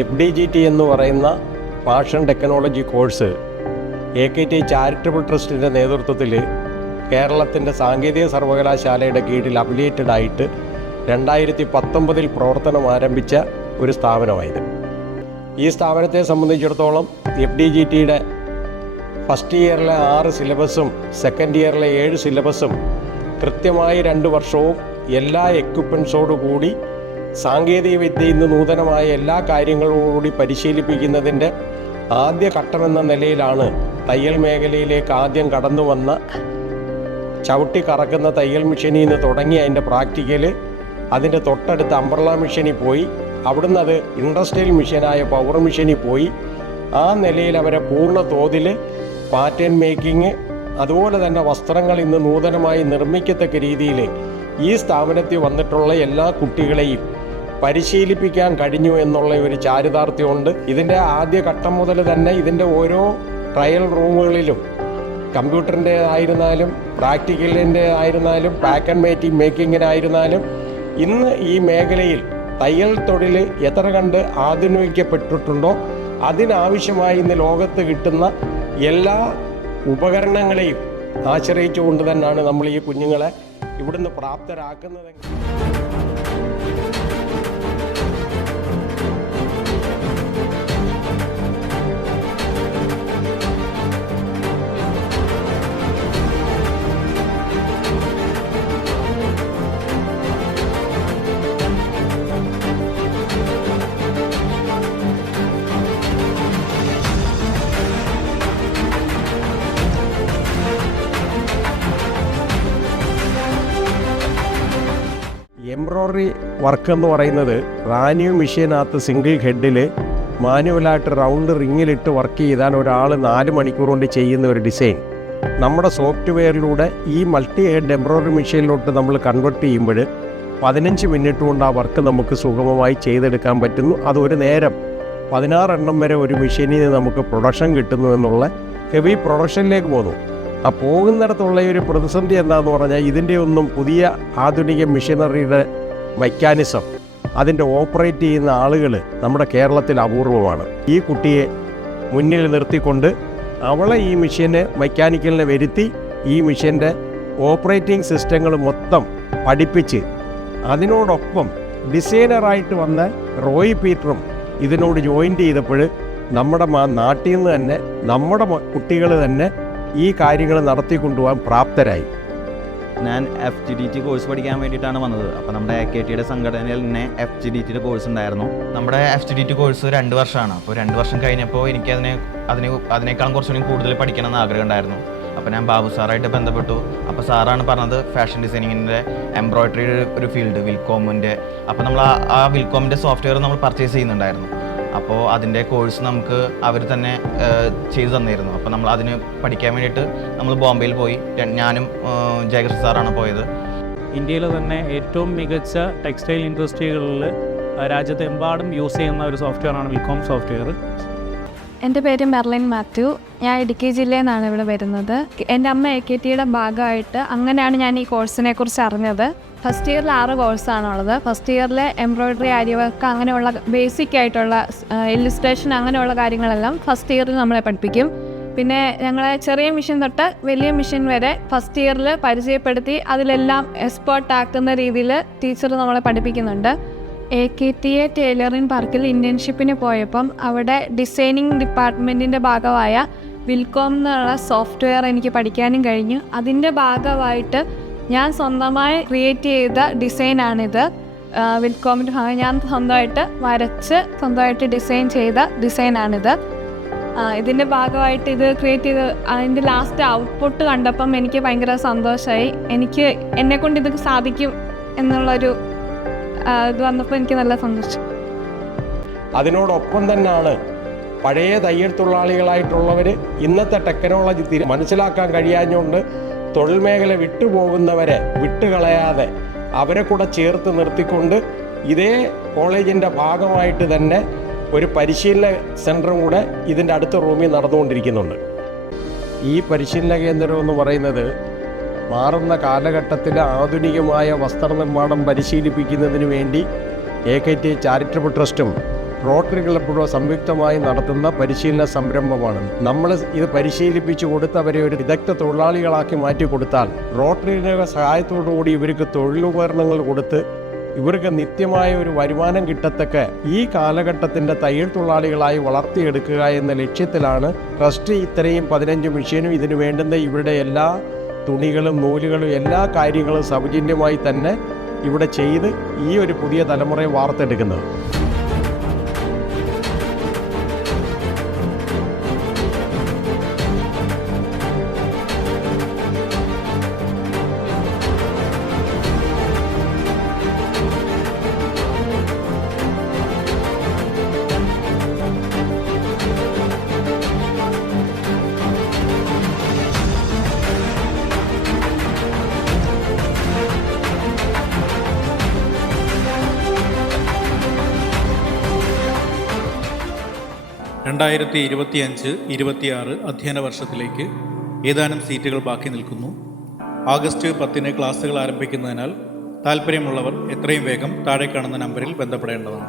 F D G T എന്ന് പറയുന്ന fashion technology course A K T charitable ട്രസ്റ്റിന്റെ നേതൃത്വത്തിൽ കേരളത്തിന്റെ സാങ്കേതിക സർവകലാശാലയുടെ കീഴിൽ അഫിലിയേറ്റഡ് ആയിട്ട് രണ്ടായിരത്തി പത്തൊമ്പതിൽ പ്രവർത്തനം ആരംഭിച്ച ഒരു സ്ഥാപനമായത്. ഈ സ്ഥാപനത്തെ സംബന്ധിച്ചിടത്തോളം എഫ് ഡി ജി ടിയുടെ ഫസ്റ്റ് ഇയറിലെ ആറ് സിലബസും സെക്കൻഡ് ഇയറിലെ ഏഴ് സിലബസും കൃത്യമായി രണ്ട് വർഷവും എല്ലാ എക്യുപ്മെൻസോടു കൂടി സാങ്കേതിക വിദ്യ ഇന്ന് നൂതനമായ എല്ലാ കാര്യങ്ങളോടുകൂടി പരിശീലിപ്പിക്കുന്നതിന്റെ ആദ്യ ഘട്ടമെന്ന നിലയിലാണ് തയ്യൽ മേഖലയിലേക്ക് ആദ്യം കടന്നു വന്ന ചവിട്ടി കറക്കുന്ന തയ്യൽ മെഷീനിൽ നിന്ന് തുടങ്ങി അതിന്റെ പ്രാക്ടിക്കൽ അതിന്റെ തൊട്ടടുത്ത് അംബ്രല മെഷീനിൽ പോയി. അവിടുന്ന് അത് ഇൻഡസ്ട്രിയൽ മെഷീനായ പവർ മെഷീനിൽ പോയി. ആ നിലയിൽ അവരെ പൂർണ തോതിൽ പാറ്റേൺ മേക്കിംഗ് അതുപോലെ തന്നെ വസ്ത്രങ്ങൾ ഇന്ന് നൂതനമായി നിർമ്മിക്കത്തക്ക രീതിയിൽ ഈ സ്ഥാപനത്തിൽ വന്നിട്ടുള്ള എല്ലാ കുട്ടികളെയും പരിശീലിപ്പിക്കാൻ കഴിഞ്ഞു എന്നുള്ള ഒരു ചാരിതാർത്ഥ്യമുണ്ട്. ഇതിന്റെ ആദ്യ ഘട്ടം മുതൽ തന്നെ ഇതിന്റെ ഓരോ ട്രയൽ റൂമുകളിലും കമ്പ്യൂട്ടറിന്റെ ആയിരുന്നാലും പ്രാക്ടിക്കലിന്റെ ആയിരുന്നാലും പാക്ക് ആൻഡ് മേറ്റിംഗ് മേക്കിങ്ങിനായിരുന്നാലും ഇന്ന് ഈ മേഖലയിൽ തയ്യൽ തൊഴിൽ എത്ര കണ്ട് ആധുനികപ്പെട്ടിട്ടുണ്ടോ അതിനാവശ്യമായി ഇന്ന് ലോകത്ത് കിട്ടുന്ന എല്ലാ ഉപകരണങ്ങളെയും ആശ്രയിച്ചുകൊണ്ട് തന്നെയാണ് നമ്മൾ ഈ കുഞ്ഞുങ്ങളെ ഇവിടുന്ന് പ്രാപ്തരാക്കുന്നതെങ്കിൽ. എംബ്രോയ്ഡറി വർക്ക് എന്ന് പറയുന്നത് റാനിയോ മെഷീനകത്ത് സിംഗിൾ ഹെഡിൽ മാനുവലായിട്ട് റൗണ്ട് റിങ്ങിലിട്ട് വർക്ക് ചെയ്താൽ ഒരാൾ നാല് മണിക്കൂർ കൊണ്ട് ചെയ്യുന്ന ഒരു ഡിസൈൻ നമ്മുടെ സോഫ്റ്റ്വെയറിലൂടെ ഈ മൾട്ടി ഹെഡ് എംബ്രോയ്ഡറി മെഷീനിലോട്ട് നമ്മൾ കൺവെർട്ട് ചെയ്യുമ്പോൾ പതിനഞ്ച് മിനിറ്റ് കൊണ്ട് ആ വർക്ക് നമുക്ക് സുഗമമായി ചെയ്തെടുക്കാൻ പറ്റുന്നു. അതൊരു നേരം പതിനാറെണ്ണം വരെ ഒരു മെഷീനിൽ നമുക്ക് പ്രൊഡക്ഷൻ കിട്ടുന്നു എന്നുള്ള ഹെവി പ്രൊഡക്ഷനിലേക്ക് പോകുന്നു. ആ പോകുന്നിടത്തുള്ള ഒരു പ്രതിസന്ധി എന്താന്ന് പറഞ്ഞാൽ ഇതിന്റെ ഒന്നും പുതിയ ആധുനിക മെഷീനറിയുടെ മെക്കാനിസം അതിന്റെ ഓപ്പറേറ്റ് ചെയ്യുന്ന ആളുകൾ നമ്മുടെ കേരളത്തിൽ അപൂർവമാണ്. ഈ കുട്ടിയെ മുന്നിൽ നിർത്തിക്കൊണ്ട് അവളെ ഈ മെഷീനെ മെക്കാനിക്കലിനെ വരുത്തി ഈ മെഷീന്റെ ഓപ്പറേറ്റിംഗ് സിസ്റ്റങ്ങൾ മൊത്തം പഠിപ്പിച്ച് അതിനോടൊപ്പം ഡിസൈനറായിട്ട് വന്ന റോയ് പീറ്ററും ഇതിനോട് ജോയിൻ ചെയ്തപ്പോൾ നമ്മുടെ നാട്ടിൽ നിന്ന് തന്നെ നമ്മുടെ കുട്ടികൾ തന്നെ ഈ കാര്യങ്ങൾ നടത്തിക്കൊണ്ടുപോകാൻ പ്രാപ്തരായി. ഞാൻ F G D T course പഠിക്കാൻ വേണ്ടിയിട്ടാണ് വന്നത്. അപ്പോൾ നമ്മുടെ എ കെ ടിയുടെ സംഘടനയിൽ തന്നെ എഫ് ജി ഡി ടിയുടെ കോഴ്സ് ഉണ്ടായിരുന്നു. നമ്മുടെ F G D T course രണ്ട് വർഷമാണ്. അപ്പോൾ രണ്ട് വർഷം കഴിഞ്ഞപ്പോൾ എനിക്ക് അതിനെ അതിനെ അതിനേക്കാളും കുറച്ചുകൂടി കൂടുതൽ പഠിക്കണം എന്ന് ആഗ്രഹം ഉണ്ടായിരുന്നു. അപ്പോൾ ഞാൻ ബാബു സാറായിട്ട് ബന്ധപ്പെട്ടു. അപ്പോൾ സാറാണ് പറഞ്ഞത് ഫാഷൻ ഡിസൈനിങ്ങിന്റെ എംബ്രോയ്ഡറി ഒരു ഫീൽഡ് വിൽക്കോമിന്റെ അപ്പോൾ നമ്മൾ ആ വിൽക്കോമിന്റെ സോഫ്റ്റ്വെയർ നമ്മൾ പർച്ചേസ് ചെയ്യുന്നുണ്ടായിരുന്നു. അപ്പോൾ അതിന്റെ കോഴ്സ് നമുക്ക് അവർ തന്നെ ചെയ്തു തന്നിരുന്നു. അപ്പോൾ നമ്മൾ അതിന് പഠിക്കാൻ വേണ്ടിയിട്ട് നമ്മൾ ബോംബെയിൽ പോയി. ഞാനും ജയകൃഷ്ണ സാറാണ് പോയത്. ഇന്ത്യയിലെ തന്നെ ഏറ്റവും മികച്ച ടെക്സ്റ്റൈൽ ഇൻഡസ്ട്രികളിൽ രാജ്യത്തെമ്പാടും യൂസ് ചെയ്യുന്ന ഒരു സോഫ്റ്റ്വെയർ ആണ് വിൽകോം സോഫ്റ്റ്വെയർ. എന്റെ പേര് മെർലിൻ മാത്യു. ഞാൻ ഇടുക്കി ജില്ലയിൽ നിന്നാണ് ഇവിടെ വരുന്നത്. എന്റെ അമ്മ എ കെ ടിയുടെ ഭാഗമായിട്ട് അങ്ങനെയാണ് ഞാൻ ഈ കോഴ്സിനെ കുറിച്ച് അറിഞ്ഞത്. ഫസ്റ്റ് ഇയറിൽ ആറ് കോഴ്സാണുള്ളത്. ഫസ്റ്റ് ഇയറിൽ എംബ്രോയ്ഡറി അരിവർക്ക് അങ്ങനെയുള്ള ബേസിക് ആയിട്ടുള്ള ഇല്ലുസ്ട്രേഷൻ അങ്ങനെയുള്ള കാര്യങ്ങളെല്ലാം ഫസ്റ്റ് ഇയറിൽ നമ്മളെ പഠിപ്പിക്കും. പിന്നെ ഞങ്ങളെ ചെറിയ മിഷൻ തൊട്ട് വലിയ മിഷൻ വരെ ഫസ്റ്റ് ഇയറിൽ പരിചയപ്പെടുത്തി അതിലെല്ലാം എക്സ്പേർട്ട് ആക്കുന്ന രീതിയിൽ ടീച്ചർ നമ്മളെ പഠിപ്പിക്കുന്നുണ്ട്. A K T A tailoring പാർക്കിൽ ഇന്റേൺഷിപ്പിന് പോയപ്പം അവിടെ ഡിസൈനിങ് ഡിപ്പാർട്ട്മെന്റിന്റെ ഭാഗമായ വിൽകോം എന്നുള്ള സോഫ്റ്റ്വെയർ എനിക്ക് പഠിക്കാനും കഴിഞ്ഞു. അതിന്റെ ഭാഗമായിട്ട് ഞാൻ സ്വന്തമായി ക്രിയേറ്റ് ചെയ്ത ഡിസൈനാണിത് വിൽക്കോമിന്റെ ഭാഗം ഞാൻ സ്വന്തമായിട്ട് വരച്ച് സ്വന്തമായിട്ട് ഡിസൈൻ ചെയ്ത ഡിസൈനാണിത് ഇതിന്റെ ഭാഗമായിട്ട് ഇത് ക്രിയേറ്റ് ചെയ്ത് അതിന്റെ ലാസ്റ്റ് ഔട്ട്പുട്ട് കണ്ടപ്പം എനിക്ക് ഭയങ്കര സന്തോഷമായി എനിക്ക് എന്നെക്കൊണ്ട് ഇത് സാധിക്കും എന്നുള്ളൊരു ഇത് വന്നപ്പോൾ എനിക്ക് നല്ല സന്തോഷം. അതിനോടൊപ്പം തന്നെയാണ് പഴയ തയ്യൽ തൊഴിലാളികളായിട്ടുള്ളവർ ഇന്നത്തെ ടെക്നോളജി മനസ്സിലാക്കാൻ കഴിയാഞ്ഞുകൊണ്ട് തൊഴിൽ മേഖല വിട്ടുപോകുന്നവരെ വിട്ടുകളയാതെ അവരെ കൂടെ ചേർത്ത് നിർത്തിക്കൊണ്ട് ഇതേ കോളേജിന്റെ ഭാഗമായിട്ട് തന്നെ ഒരു പരിശീലന സെന്ററും കൂടെ ഇതിന്റെ അടുത്ത റൂമിൽ നടന്നുകൊണ്ടിരിക്കുന്നുണ്ട്. ഈ പരിശീലന കേന്ദ്രം എന്ന് പറയുന്നത് മാറുന്ന കാലഘട്ടത്തിലെ ആധുനികമായ വസ്ത്രനിർമ്മാണം പരിശീലിപ്പിക്കുന്നതിന് വേണ്ടി എ കെ ടി ചാരിറ്റബിൾ ട്രസ്റ്റും റോട്ടറി ക്ലബ്ബുകൾ സംയുക്തമായി നടത്തുന്ന പരിശീലന സംരംഭമാണ്. നമ്മൾ ഇത് പരിശീലിപ്പിച്ചു കൊടുത്തവരെ ഒരു വിദഗ്ധ തൊഴിലാളികളാക്കി മാറ്റി കൊടുത്താൽ റോട്ടറിയുടെ സഹായത്തോടുകൂടി ഇവർക്ക് തൊഴിലുപകരണങ്ങൾ കൊടുത്ത് ഇവർക്ക് നിത്യമായ ഒരു വരുമാനം കിട്ടത്തക്ക ഈ കാലഘട്ടത്തിന്റെ തയ്യൽ തൊഴിലാളികളായി വളർത്തിയെടുക്കുക എന്ന ലക്ഷ്യത്തിലാണ് ട്രസ്റ്റ് ഇത്രയും പതിനഞ്ച് മെഷീനും ഇതിനു വേണ്ടുന്ന ഇവരുടെ എല്ലാ തുണികളും നൂലുകളും എല്ലാ കാര്യങ്ങളും സൗജന്യമായി തന്നെ ഇവിടെ ചെയ്ത് ഈ ഒരു പുതിയ തലമുറയെ വാർത്തെടുക്കുന്നത്. രണ്ടായിരത്തി ഇരുപത്തിയഞ്ച് ഇരുപത്തിയാറ് അധ്യയന വർഷത്തിലേക്ക് ഏതാനും സീറ്റുകൾ ബാക്കി നിൽക്കുന്നു. ആഗസ്റ്റ് പത്തിന് ക്ലാസ്സുകൾ ആരംഭിക്കുന്നതിനാൽ താല്പര്യമുള്ളവർ എത്രയും വേഗം താഴെ കാണുന്ന നമ്പറിൽ ബന്ധപ്പെടേണ്ടതാണ്.